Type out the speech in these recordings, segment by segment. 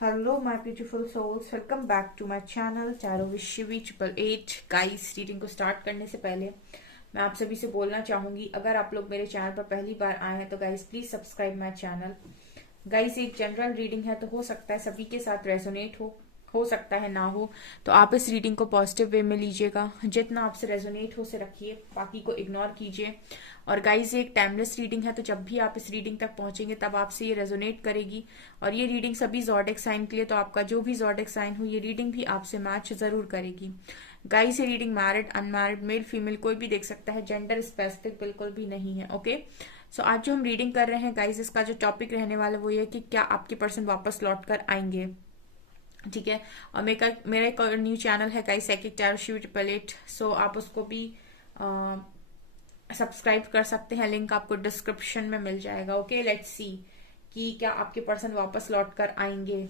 Hello, my beautiful souls. Welcome back to my channel Tarot Vishwi 888. Guys, reading को start करने से पहले मैं आप सभी से बोलना चाहूंगी, अगर आप लोग मेरे चैनल पर पहली बार आए हैं तो guys please subscribe my channel. Guys, एक जनरल रीडिंग है तो हो सकता है सभी के साथ रेजोनेट हो सकता है ना हो, तो आप इस रीडिंग को पॉजिटिव वे में लीजिएगा। जितना आपसे रेजोनेट हो से रखिए, बाकी को इग्नोर कीजिए। और गाइस, ये एक टाइमलेस रीडिंग है, तो जब भी आप इस रीडिंग तक पहुंचेंगे तब आपसे ये रेजोनेट करेगी। और ये रीडिंग सभी जॉडिक साइन के लिए, तो आपका जो भी जॉडिक साइन हो ये रीडिंग भी आपसे मैच जरूर करेगी। गाइस, ये reading married unmarried male female कोई भी देख सकता है, जेंडर स्पेसिफिक बिल्कुल भी नहीं है। ओके, सो आज जो हम रीडिंग कर रहे हैं गाइस, इसका जो टॉपिक रहने वाला वो ये कि क्या आपके पर्सन वापस लौट कर आएंगे। ठीक है। और मेरा एक न्यू चैनल है गाइस, साइकिक टैरो शिव 888। सो आप उसको भी सब्सक्राइब कर सकते हैं, लिंक आपको डिस्क्रिप्शन में मिल जाएगा। ओके, लेट्स सी कि क्या आपके पर्सन वापस लौट कर आएंगे।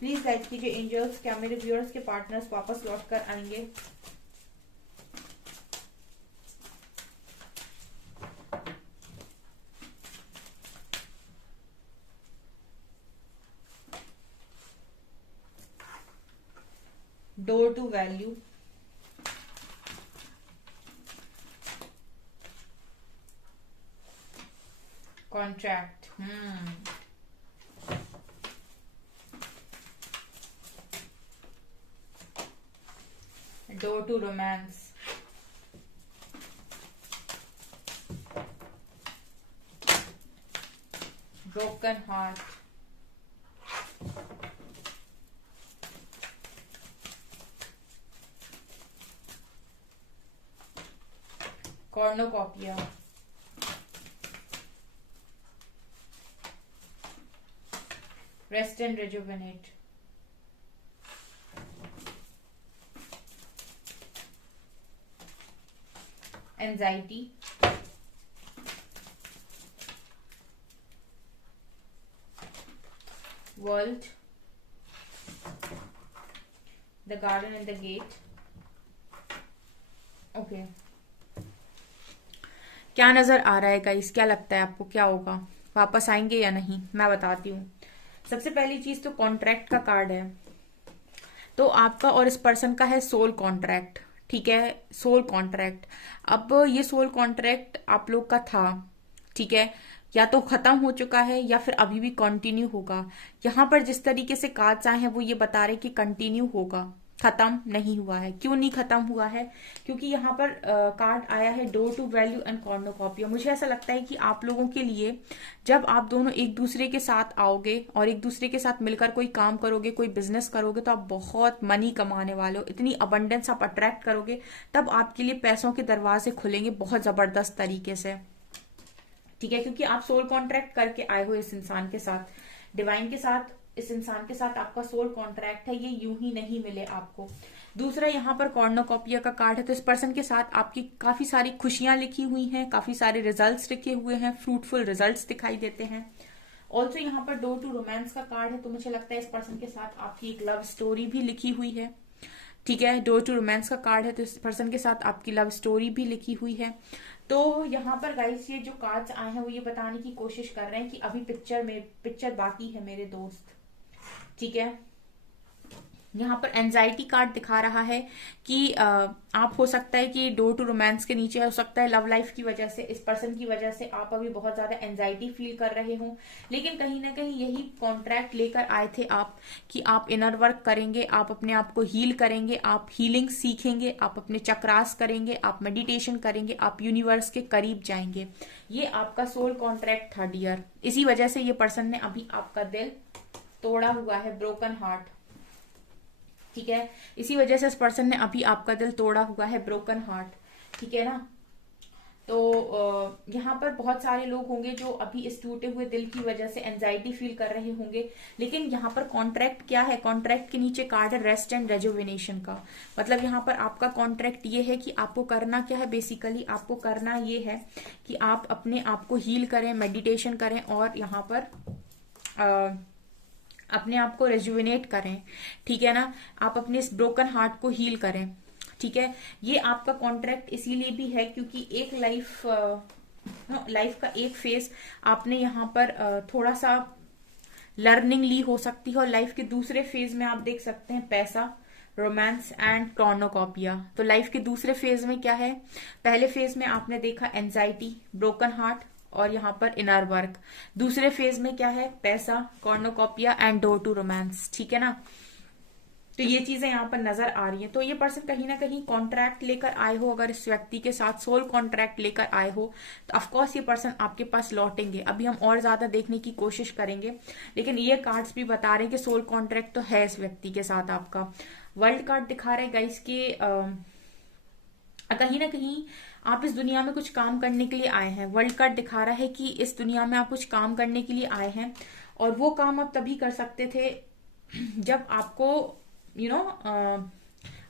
प्लीज गाइड कीजिए एंजल्स, क्या मेरे व्यूअर्स के पार्टनर्स वापस लौट कर आएंगे। Door to value, contract, door to romance, broken heart, cornucopia, rest and rejuvenate, anxiety, world, the garden and the gate. Okay, क्या नजर आ रहा है गाइस, क्या लगता है आपको क्या होगा, वापस आएंगे या नहीं? मैं बताती हूँ। सबसे पहली चीज तो कॉन्ट्रैक्ट का कार्ड है, तो आपका और इस पर्सन का है सोल कॉन्ट्रैक्ट। ठीक है, सोल कॉन्ट्रैक्ट। अब ये सोल कॉन्ट्रैक्ट आप लोग का था, ठीक है, या तो खत्म हो चुका है या फिर अभी भी कंटिन्यू होगा। यहाँ पर जिस तरीके से कार्ड्स आए हैं वो ये बता रहे कि कंटिन्यू होगा, खत्म नहीं हुआ है। क्यों नहीं खत्म हुआ है? क्योंकि यहाँ पर कार्ड आया है door to value and cornucopia. मुझे ऐसा लगता है कि आप लोगों के लिए जब आप दोनों एक दूसरे के साथ आओगे और एक दूसरे के साथ मिलकर कोई काम करोगे, कोई बिजनेस करोगे, तो आप बहुत मनी कमाने वाले हो, इतनी अबंडेंस आप अट्रैक्ट करोगे, तब आपके लिए पैसों के दरवाजे खुलेंगे बहुत जबरदस्त तरीके से। ठीक है, क्योंकि आप सोल कॉन्ट्रैक्ट करके आए हो इस इंसान के साथ, डिवाइन के साथ, इस इंसान के साथ आपका सोल कॉन्ट्रैक्ट है, ये यूं ही नहीं मिले आपको। दूसरा, यहाँ पर कॉर्नोकॉपिया का कार्ड है, तो इस पर्सन के साथ आपकी काफी सारी खुशियां लिखी हुई हैं, काफी सारे रिजल्ट्स लिखे हुए हैं, फ्रूटफुल रिजल्ट्स दिखाई देते हैं। ऑल्सो यहाँ पर डोर टू रोमांस का कार्ड है, तो मुझे लगता है इस पर्सन के साथ आपकी एक लव स्टोरी भी लिखी हुई है। ठीक है, डोर टू रोमांस का कार्ड है, तो इस पर्सन के साथ आपकी लव स्टोरी भी लिखी हुई है। तो यहाँ पर गाइस, ये जो कार्ड्स आए हैं वो ये बताने की कोशिश कर रहे हैं कि अभी पिक्चर बाकी है मेरे दोस्त। ठीक है, यहाँ पर एंजाइटी कार्ड दिखा रहा है कि आप हो सकता है कि डोर टू रोमांस के नीचे हो सकता है लव लाइफ की वजह से, इस पर्सन की वजह से आप अभी बहुत ज्यादा एंजाइटी फील कर रहे हो। लेकिन कहीं ना कहीं यही कॉन्ट्रैक्ट लेकर आए थे आप कि आप इनर वर्क करेंगे, आप अपने आप को हील करेंगे, आप हीलिंग सीखेंगे, आप अपने चक्रास करेंगे, आप मेडिटेशन करेंगे, आप यूनिवर्स के करीब जाएंगे। ये आपका सोल कॉन्ट्रैक्ट था डियर। इसी वजह से ये पर्सन ने अभी आपका दिल तोड़ा हुआ है, ब्रोकन हार्ट। ठीक है, इसी वजह से इस पर्सन ने अभी आपका दिल तोड़ा हुआ है, ब्रोकन हार्ट। ठीक है ना? तो यहाँ पर बहुत सारे लोग होंगे जो अभी इस टूटे हुए दिल की वजह से एंजाइटी फील कर रहे होंगे। लेकिन यहाँ पर कॉन्ट्रैक्ट क्या है? कॉन्ट्रैक्ट के नीचे कार्ड है रेस्ट एंड रेजुविनेशन का। मतलब यहाँ पर आपका कॉन्ट्रैक्ट ये है कि आपको करना क्या है, बेसिकली आपको करना ये है कि आप अपने आप को हील करें, मेडिटेशन करें, और यहाँ पर अपने आप को रेजुविनेट करें, ठीक है ना, आप अपने इस ब्रोकन हार्ट को हील करें, ठीक है। ये आपका कॉन्ट्रैक्ट इसीलिए भी है क्योंकि एक लाइफ का एक फेज आपने यहाँ पर थोड़ा सा लर्निंग ली हो सकती है, और लाइफ के दूसरे फेज में आप देख सकते हैं पैसा, रोमांस एंड कॉर्नोकॉपिया। तो लाइफ के दूसरे फेज में क्या है, पहले फेज में आपने देखा एंजाइटी, ब्रोकन हार्ट और यहाँ पर इनर वर्क। दूसरे फेज में क्या है, पैसा, cornucopia and door to romance, ठीक है ना। तो ये चीजें यहाँ पर नजर आ रही हैं। तो ये पर्सन कहीं ना कहीं कॉन्ट्रैक्ट लेकर आए हो, अगर इस व्यक्ति के साथ सोल कॉन्ट्रैक्ट लेकर आए हो तो ऑफकोर्स ये पर्सन आपके पास लौटेंगे। अभी हम और ज्यादा देखने की कोशिश करेंगे, लेकिन ये कार्ड्स भी बता रहे हैं कि सोल कॉन्ट्रैक्ट तो है इस व्यक्ति के साथ आपका। वर्ल्ड कार्ड दिखा रहे गाइस के कहीं ना कहीं आप इस दुनिया में कुछ काम करने के लिए आए हैं। वर्ल्ड कार्ड दिखा रहा है कि इस दुनिया में आप कुछ काम करने के लिए आए हैं, और वो काम आप तभी कर सकते थे जब आपको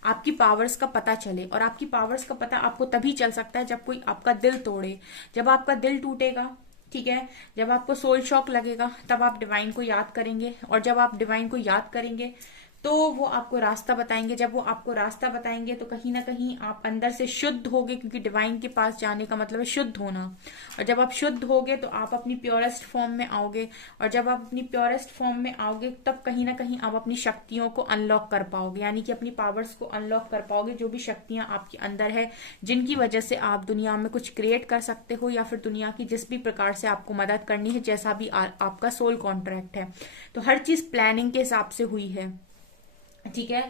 आपकी पावर्स का पता चले। और आपकी पावर्स का पता आपको तभी चल सकता है जब कोई आपका दिल तोड़े। जब आपका दिल टूटेगा, ठीक है, जब आपको सोल शॉक लगेगा, तब आप डिवाइन को याद करेंगे, और जब आप डिवाइन को याद करेंगे तो वो आपको रास्ता बताएंगे। जब वो आपको रास्ता बताएंगे तो कहीं ना कहीं आप अंदर से शुद्ध होगे, क्योंकि डिवाइन के पास जाने का मतलब है शुद्ध होना। और जब आप शुद्ध होगे तो आप अपनी प्योरेस्ट फॉर्म में आओगे, और जब आप अपनी प्योरेस्ट फॉर्म में आओगे तब कहीं ना कहीं आप अपनी शक्तियों को अनलॉक कर पाओगे, यानी कि अपनी पावर्स को अनलॉक कर पाओगे। जो भी शक्तियां आपके अंदर है, जिनकी वजह से आप दुनिया में कुछ क्रिएट कर सकते हो, या फिर दुनिया की जिस भी प्रकार से आपको मदद करनी है, जैसा भी आपका सोल कॉन्ट्रैक्ट है। तो हर चीज प्लानिंग के हिसाब से हुई है, ठीक है।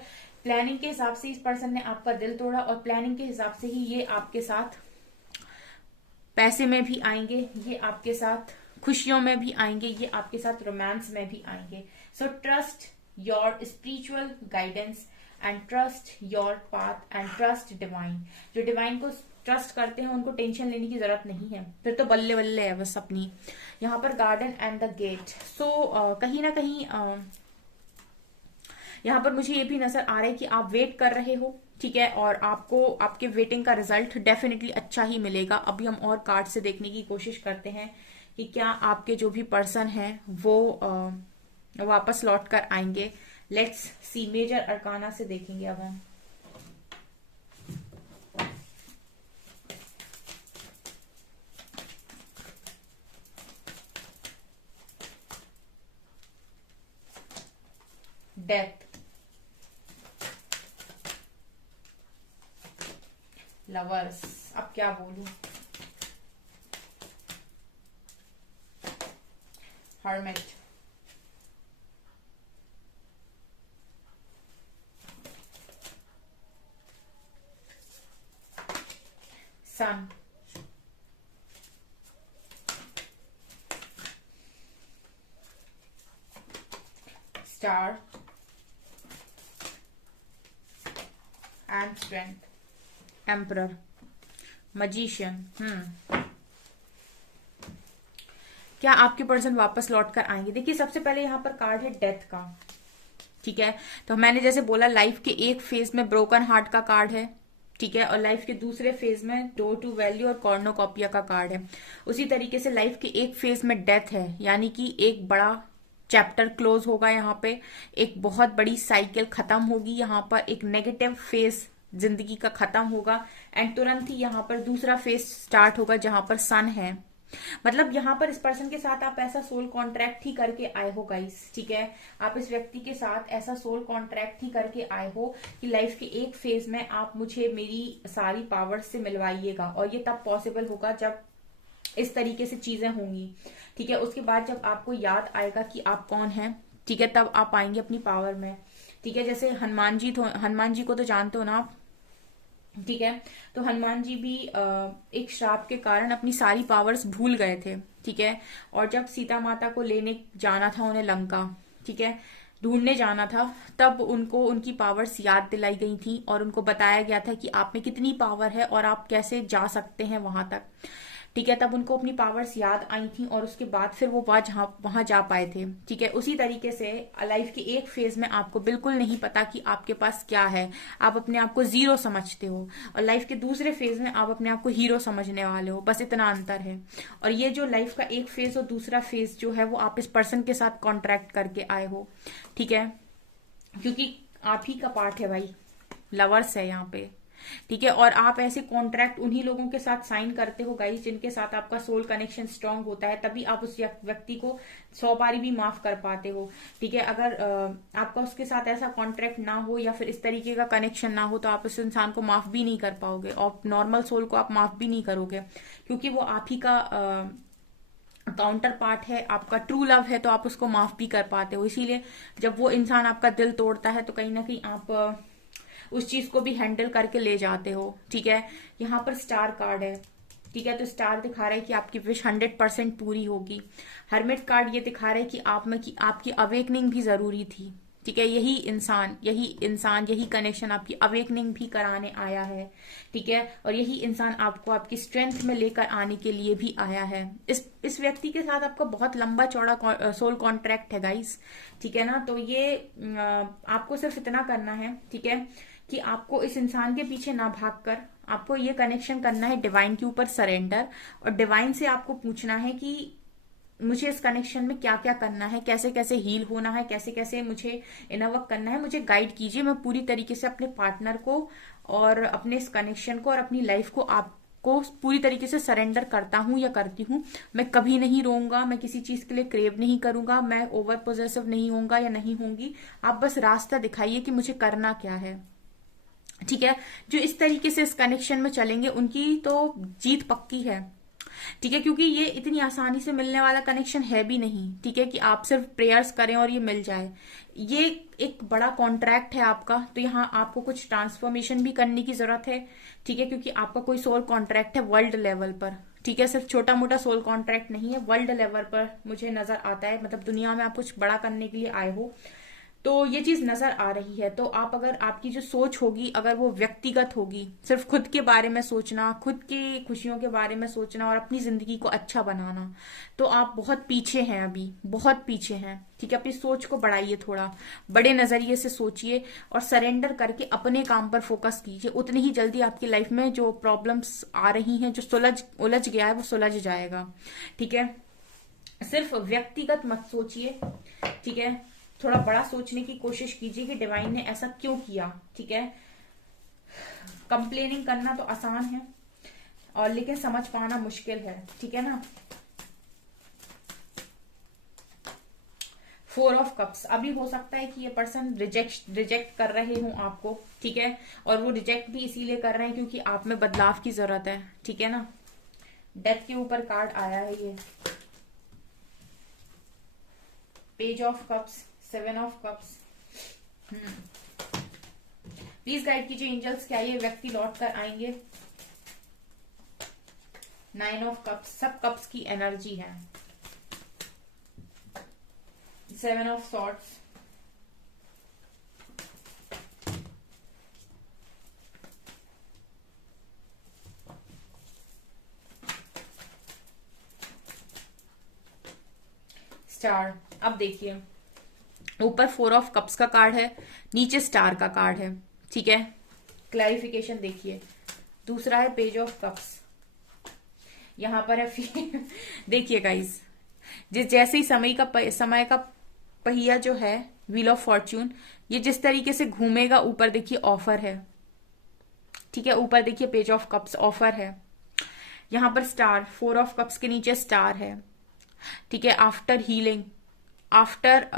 प्लानिंग के हिसाब से इस पर्सन ने आपका दिल तोड़ा, और प्लानिंग के हिसाब से ही ये आपके साथ पैसे में भी आएंगे, ये आपके साथ खुशियों में भी आएंगे, ये आपके साथ रोमांस में भी आएंगे। So trust your spiritual guidance and trust your path and trust divine. जो डिवाइन को ट्रस्ट करते हैं उनको टेंशन लेने की जरूरत नहीं है, फिर तो बल्ले बल्ले है बस अपनी। यहाँ पर गार्डन एंड द गेट। सो कहीं ना कहीं यहाँ पर मुझे ये भी नजर आ रहा है कि आप वेट कर रहे हो, ठीक है, और आपको आपके वेटिंग का रिजल्ट डेफिनेटली अच्छा ही मिलेगा। अभी हम और कार्ड से देखने की कोशिश करते हैं कि क्या आपके जो भी पर्सन है वो वापस लौट कर आएंगे। लेट्स सी, मेजर अरकाना से देखेंगे अब हम। डेथ, लवर्स, अब क्या बोलूं, hermit, sun, star and strength, emperor, magician. क्या आपके पर्सन वापस लौट कर आएंगे? देखिए, सबसे पहले यहाँ पर कार्ड है डेथ का, ठीक है। तो मैंने जैसे बोला, लाइफ के एक फेज में ब्रोकन हार्ट का कार्ड है, ठीक है, और लाइफ के दूसरे फेज में डोर टू वैल्यू और कॉर्नोकॉपिया का कार्ड है। उसी तरीके से लाइफ के एक फेज में डेथ है, यानी कि एक बड़ा चैप्टर क्लोज होगा यहाँ पे, एक बहुत बड़ी साइकिल खत्म होगी, यहाँ पर एक नेगेटिव फेज जिंदगी का खत्म होगा, एंड तुरंत ही यहाँ पर दूसरा फेज स्टार्ट होगा जहां पर सन है। मतलब यहाँ पर इस पर्सन के साथ आप ऐसा सोल कॉन्ट्रैक्ट ही करके आए हो गाइस, ठीक है। आप इस व्यक्ति के साथ ऐसा सोल कॉन्ट्रैक्ट ही करके आए हो कि लाइफ के एक फेज में आप मुझे मेरी सारी पावर्स से मिलवाइएगा, और ये तब पॉसिबल होगा जब इस तरीके से चीजें होंगी, ठीक है। उसके बाद जब आपको याद आएगा कि आप कौन हैं, ठीक है, तब आप आएंगे अपनी पावर में, ठीक है। जैसे हनुमान जी को तो जानते हो ना आप, ठीक है। तो हनुमान जी भी एक श्राप के कारण अपनी सारी पावर्स भूल गए थे, ठीक है। और जब सीता माता को लेने जाना था उन्हें लंका, ठीक है, ढूंढने जाना था, तब उनको उनकी पावर्स याद दिलाई गई थी, और उनको बताया गया था कि आप में कितनी पावर है और आप कैसे जा सकते हैं वहां तक। ठीक है, तब उनको अपनी पावर्स याद आई थी और उसके बाद फिर वो वहां जा पाए थे। ठीक है, उसी तरीके से लाइफ के एक फेज में आपको बिल्कुल नहीं पता कि आपके पास क्या है, आप अपने आप को जीरो समझते हो, और लाइफ के दूसरे फेज में आप अपने आप को हीरो समझने वाले हो, बस इतना अंतर है। और ये जो लाइफ का एक फेज और दूसरा फेज जो है वो आप इस पर्सन के साथ कॉन्ट्रैक्ट करके आए हो। ठीक है, क्योंकि आप ही का पार्ट है भाई, लवर्स है यहाँ पे। ठीक है, और आप ऐसे कॉन्ट्रैक्ट उन्हीं लोगों के साथ साइन करते हो गाइस जिनके साथ आपका सोल कनेक्शन स्ट्रांग होता है, तभी आप उस व्यक्ति को 100 बारी भी माफ कर पाते हो। ठीक है, अगर आपका उसके साथ ऐसा कॉन्ट्रैक्ट ना हो या फिर इस तरीके का कनेक्शन ना हो तो आप उस इंसान को माफ भी नहीं कर पाओगे, और नॉर्मल सोल को आप माफ भी नहीं करोगे, क्योंकि वो आप ही का काउंटर पार्ट है, आपका ट्रू लव है, तो आप उसको माफ भी कर पाते हो। इसीलिए जब वो इंसान आपका दिल तोड़ता है तो कहीं ना कहीं आप उस चीज को भी हैंडल करके ले जाते हो। ठीक है, यहाँ पर स्टार कार्ड है। ठीक है, तो स्टार दिखा रहा है कि आपकी विश 100% पूरी होगी। हर्मिट कार्ड ये दिखा रहा है कि आप में की आपकी अवेकनिंग भी जरूरी थी। ठीक है, यही कनेक्शन आपकी अवेकनिंग भी कराने आया है। ठीक है, और यही इंसान आपको आपकी स्ट्रेंथ में लेकर आने के लिए भी आया है। इस व्यक्ति के साथ आपका बहुत लंबा चौड़ा सोल कॉन्ट्रैक्ट है गाइस। ठीक है ना, तो ये आपको सिर्फ इतना करना है, ठीक है, कि आपको इस इंसान के पीछे ना भागकर आपको ये कनेक्शन करना है डिवाइन के ऊपर सरेंडर, और डिवाइन से आपको पूछना है कि मुझे इस कनेक्शन में क्या क्या करना है, कैसे कैसे हील होना है, कैसे कैसे मुझे इनर वर्क करना है, मुझे गाइड कीजिए। मैं पूरी तरीके से अपने पार्टनर को और अपने इस कनेक्शन को और अपनी लाइफ को आपको पूरी तरीके से सरेंडर करता हूँ या करती हूँ। मैं कभी नहीं रोऊंगा, मैं किसी चीज के लिए क्रेव नहीं करूंगा, मैं ओवर पोजेसिव नहीं होऊंगा या नहीं होंगी। आप बस रास्ता दिखाइए कि मुझे करना क्या है। ठीक है, जो इस तरीके से इस कनेक्शन में चलेंगे उनकी तो जीत पक्की है। ठीक है, क्योंकि ये इतनी आसानी से मिलने वाला कनेक्शन है भी नहीं। ठीक है, कि आप सिर्फ प्रेयर्स करें और ये मिल जाए। ये एक बड़ा कॉन्ट्रैक्ट है आपका, तो यहाँ आपको कुछ ट्रांसफॉर्मेशन भी करने की जरूरत है। ठीक है, क्योंकि आपका कोई सोल कॉन्ट्रैक्ट है वर्ल्ड लेवल पर। ठीक है, सिर्फ छोटा मोटा सोल कॉन्ट्रैक्ट नहीं है, वर्ल्ड लेवल पर मुझे नजर आता है, मतलब दुनिया में आप कुछ बड़ा करने के लिए आए हो, तो ये चीज नजर आ रही है। तो आप अगर आपकी जो सोच होगी अगर वो व्यक्तिगत होगी, सिर्फ खुद के बारे में सोचना, खुद की खुशियों के बारे में सोचना और अपनी जिंदगी को अच्छा बनाना, तो आप बहुत पीछे हैं, अभी बहुत पीछे हैं। ठीक है, अपनी सोच को बढ़ाइए, थोड़ा बड़े नजरिए से सोचिए और सरेंडर करके अपने काम पर फोकस कीजिए। उतनी ही जल्दी आपकी लाइफ में जो प्रॉब्लम्स आ रही हैं, जो उलझ गया है, वो सुलझ जाएगा। ठीक है, सिर्फ व्यक्तिगत मत सोचिए। ठीक है, थोड़ा बड़ा सोचने की कोशिश कीजिए कि डिवाइन ने ऐसा क्यों किया। ठीक है, कंप्लेनिंग करना तो आसान है और लेकिन समझ पाना मुश्किल है। ठीक है ना, 4 ऑफ कप्स, अभी हो सकता है कि ये पर्सन रिजेक्ट कर रहे हो आपको। ठीक है, और वो रिजेक्ट भी इसीलिए कर रहे हैं क्योंकि आप में बदलाव की जरूरत है। ठीक है ना, डेथ के ऊपर कार्ड आया है ये, page of cups, 7 of cups. Please guide कीजिए एंजल्स, क्या ये व्यक्ति लौट कर आएंगे। 9 ऑफ कप्स, सब कप्स की एनर्जी है। 7 ऑफ सॉर्ड्स, स्टार। अब देखिए, ऊपर 4 ऑफ कप्स का कार्ड है, नीचे स्टार का कार्ड है। ठीक है, क्लैरिफिकेशन देखिए, दूसरा है पेज ऑफ कप्स, यहां पर है देखिए गाइस, जैसे ही समय का पहिया जो है, व्हील ऑफ फॉर्च्यून, ये जिस तरीके से घूमेगा, ऊपर देखिए ऑफर है। ठीक है, ऊपर देखिए पेज ऑफ कप्स, ऑफर है। यहां पर स्टार, 4 ऑफ कप्स के नीचे स्टार है। ठीक है, आफ्टर हीलिंग, आफ्टर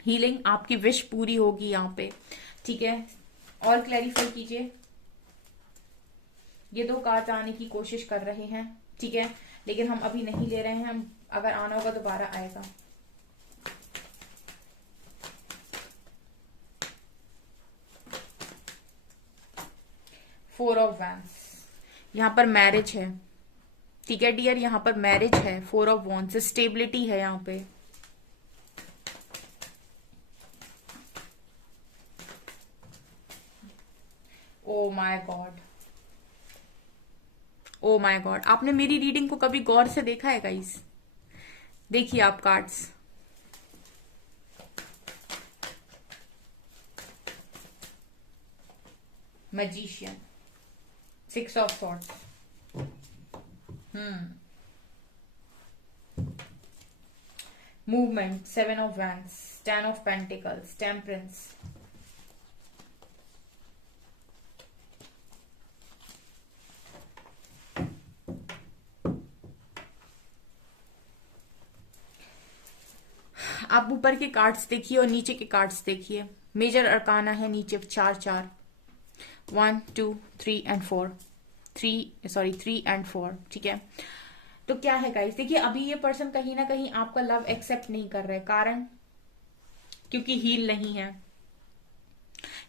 हीलिंग आपकी विश पूरी होगी यहाँ पे। ठीक है, और क्लैरिफाई कीजिए। ये 2 कार्ड आने की कोशिश कर रहे हैं। ठीक है, लेकिन हम अभी नहीं ले रहे हैं, हम अगर आना होगा दोबारा आएगा। फोर ऑफ वैंड्स, यहाँ पर मैरिज है। ठीक है डियर, यहाँ पर मैरिज है। 4 ऑफ वॉन्ड्स, स्टेबिलिटी है यहाँ पे। Oh my God, oh my God, आपने मेरी रीडिंग को कभी गौर से देखा है गाइस? देखिए आप cards, magician, 6 of swords, movement, 7 of wands, 10 of pentacles, temperance, आप ऊपर के कार्ड्स देखिए और नीचे के कार्ड्स देखिए। मेजर अरकाना है नीचे 4 4, 1 2 3 एंड 4, 3 एंड 4, ठीक है। तो क्या है गाइस, देखिए अभी ये पर्सन कहीं ना कहीं आपका लव एक्सेप्ट नहीं कर रहे, कारण क्योंकि हील नहीं है,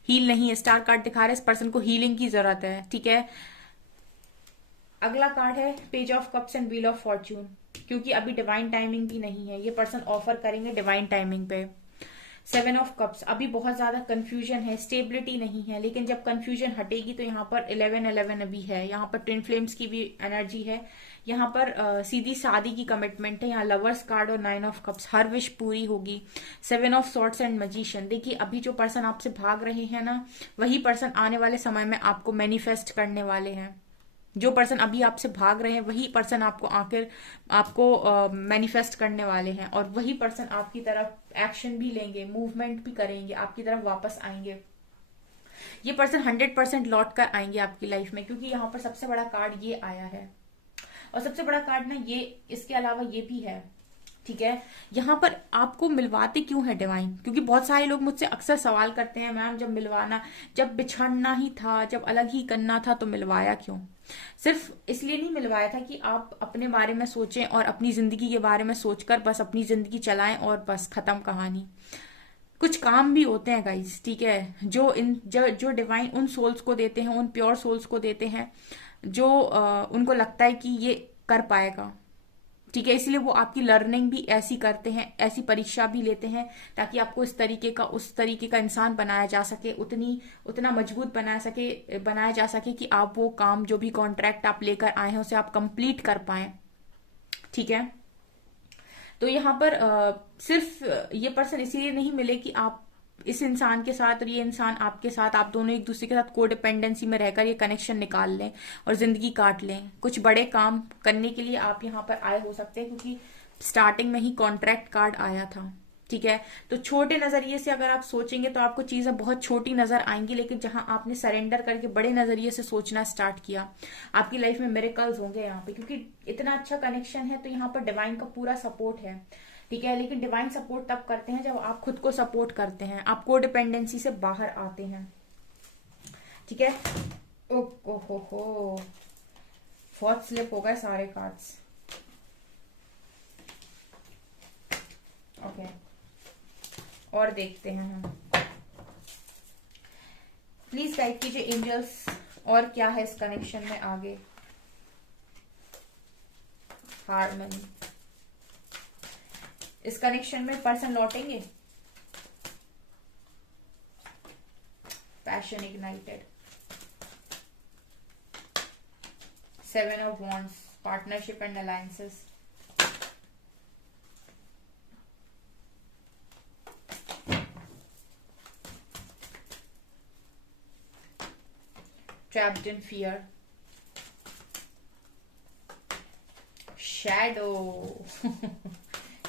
हील नहीं है। स्टार कार्ड दिखा रहे हैं इस पर्सन को हीलिंग की जरूरत है, ठीक है। अगला कार्ड है page of cups and wheel of Fortune, क्योंकि अभी डिवाइन टाइमिंग भी नहीं है, ये पर्सन ऑफर करेंगे डिवाइन टाइमिंग पे। 7 ऑफ कप्स, अभी बहुत ज्यादा कंफ्यूजन है, स्टेबिलिटी नहीं है, लेकिन जब कंफ्यूजन हटेगी तो यहाँ पर 11 अभी है, यहाँ पर ट्विन फ्लेम्स की भी एनर्जी है, यहाँ पर सीधी शादी की कमिटमेंट है, यहाँ लवर्स कार्ड और 9 ऑफ कप्स, हर विश पूरी होगी। 7 ऑफ सॉर्ड्स एंड मैजिशियन, देखिए अभी जो पर्सन आपसे भाग रहे हैं ना, वही पर्सन आने वाले समय में आपको मैनिफेस्ट करने वाले हैं। जो पर्सन अभी आपसे भाग रहे हैं वही पर्सन आपको मैनिफेस्ट करने वाले हैं, और वही पर्सन आपकी तरफ एक्शन भी लेंगे, मूवमेंट भी करेंगे, आपकी तरफ वापस आएंगे। ये पर्सन 100% लौट कर आएंगे आपकी लाइफ में, क्योंकि यहाँ पर सबसे बड़ा कार्ड ये आया है, और सबसे बड़ा कार्ड ना ये, इसके अलावा ये भी है, ठीक है। यहाँ पर आपको मिलवाते क्यों है डिवाइन, क्योंकि बहुत सारे लोग मुझसे अक्सर सवाल करते हैं, मैम जब बिछड़ना ही था, जब अलग ही करना था तो मिलवाया क्यों? सिर्फ इसलिए नहीं मिलवाया था कि आप अपने बारे में सोचें और अपनी जिंदगी के बारे में सोचकर बस अपनी जिंदगी चलाएं और बस खत्म कहानी। कुछ काम भी होते हैं गाइस, ठीक है, जो डिवाइन उन सोल्स को देते हैं, उन प्योर सोल्स को देते हैं जो उनको लगता है कि ये कर पाएगा, ठीक है। इसलिए वो आपकी लर्निंग भी ऐसी करते हैं, ऐसी परीक्षा भी लेते हैं, ताकि आपको उस तरीके का इंसान बनाया जा सके, उतना मजबूत बनाया जा सके कि आप वो काम, जो भी कॉन्ट्रैक्ट आप लेकर आए हैं, उसे आप कंप्लीट कर पाए, ठीक है। तो यहाँ पर सिर्फ ये पर्सन इसीलिए नहीं मिले कि आप इस इंसान के साथ और ये इंसान आपके साथ, आप दोनों एक दूसरे के साथ कोडिपेंडेंसी में रहकर ये कनेक्शन निकाल लें और जिंदगी काट लें। कुछ बड़े काम करने के लिए आप यहाँ पर आए हो सकते हैं, क्योंकि स्टार्टिंग में ही कॉन्ट्रैक्ट कार्ड आया था, ठीक है। तो छोटे नजरिए से अगर आप सोचेंगे तो आपको चीजें बहुत छोटी नजर आएंगी, लेकिन जहां आपने सरेंडर करके बड़े नजरिए से सोचना स्टार्ट किया, आपकी लाइफ में मिरेकल्स होंगे यहाँ पे, क्योंकि इतना अच्छा कनेक्शन है। तो यहाँ पर डिवाइन का पूरा सपोर्ट है, ठीक है। लेकिन डिवाइन सपोर्ट तब करते हैं जब आप खुद को सपोर्ट करते हैं, आप कोडिपेंडेंसी से बाहर आते हैं, ठीक है। ओ फोर्थ स्लिप हो गए सारे कार्ड्स, ओके। और देखते हैं हम, प्लीज गाइड कीजिए एंजल्स, और क्या है इस कनेक्शन में आगे। हार्मनी, इस कनेक्शन में पर्सन लौटेंगे, passion ignited, 7 of wands, partnership and alliances, trapped in fear, shadow,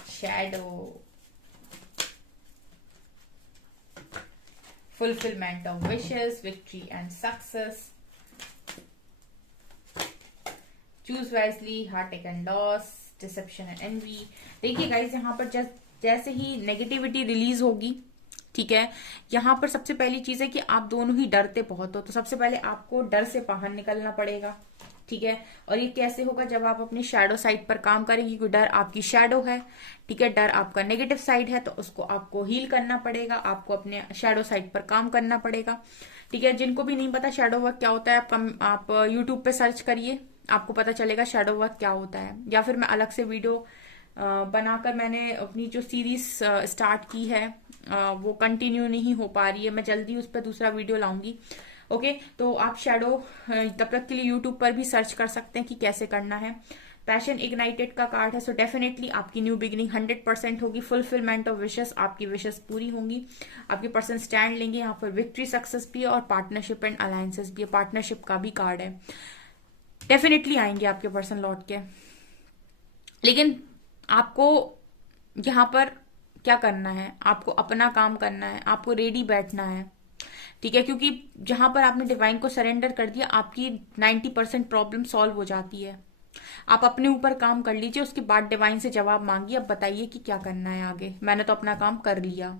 shadow, fulfillment of wishes, victory and success, choose wisely, heartache and loss, deception and envy। देखिए गाइस, यहाँ पर जैसे ही negativity release होगी, ठीक है, यहाँ पर सबसे पहली चीज है कि आप दोनों ही डरते बहुत हो, तो सबसे पहले आपको डर से बाहर निकलना पड़ेगा, ठीक है। और ये कैसे होगा, जब आप अपनी शैडो साइड पर काम करेंगे, क्योंकि डर आपकी शैडो है, ठीक है, डर आपका नेगेटिव साइड है, तो उसको आपको हील करना पड़ेगा, आपको अपने शैडो साइड पर काम करना पड़ेगा, ठीक है। जिनको भी नहीं पता शैडो वर्क क्या होता है, आप यूट्यूब पे सर्च करिए, आपको पता चलेगा शैडो वर्क क्या होता है, या फिर मैं अलग से वीडियो बनाकर, मैंने अपनी जो सीरीज स्टार्ट की है वो कंटिन्यू नहीं हो पा रही है, मैं जल्दी उस पर दूसरा वीडियो लाऊंगी, ओके, तो आप शैडो तब तक के लिए यूट्यूब पर भी सर्च कर सकते हैं कि कैसे करना है। पैशन इग्नाइटेड का कार्ड है, सो डेफिनेटली आपकी न्यू बिगिनिंग 100% होगी। फुलफिलमेंट ऑफ विशेस, आपकी विशेस पूरी होंगी। आपके पर्सन स्टैंड लेंगे यहाँ पर। विक्ट्री सक्सेस भी है और पार्टनरशिप एंड अलायंसेस भी है। पार्टनरशिप का भी कार्ड है। डेफिनेटली आएंगे आपके पर्सन लौट के, लेकिन आपको यहाँ पर क्या करना है, आपको अपना काम करना है, आपको रेडी बैठना है, ठीक है, क्योंकि जहां पर आपने डिवाइन को सरेंडर कर दिया आपकी 90% प्रॉब्लम सॉल्व हो जाती है। आप अपने ऊपर काम कर लीजिए, उसके बाद डिवाइन से जवाब मांगिए, अब बताइए कि क्या करना है आगे, मैंने तो अपना काम कर लिया।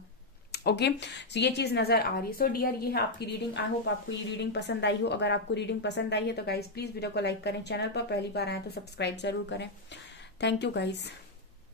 ओके, सो ये चीज नजर आ रही है। सो डियर, ये है आपकी रीडिंग। आई होप आपको ये रीडिंग पसंद आई हो। अगर आपको रीडिंग पसंद आई है तो गाइज प्लीज वीडियो को लाइक करें, चैनल पर पहली बार आए तो सब्सक्राइब जरूर करें। Thank you guys.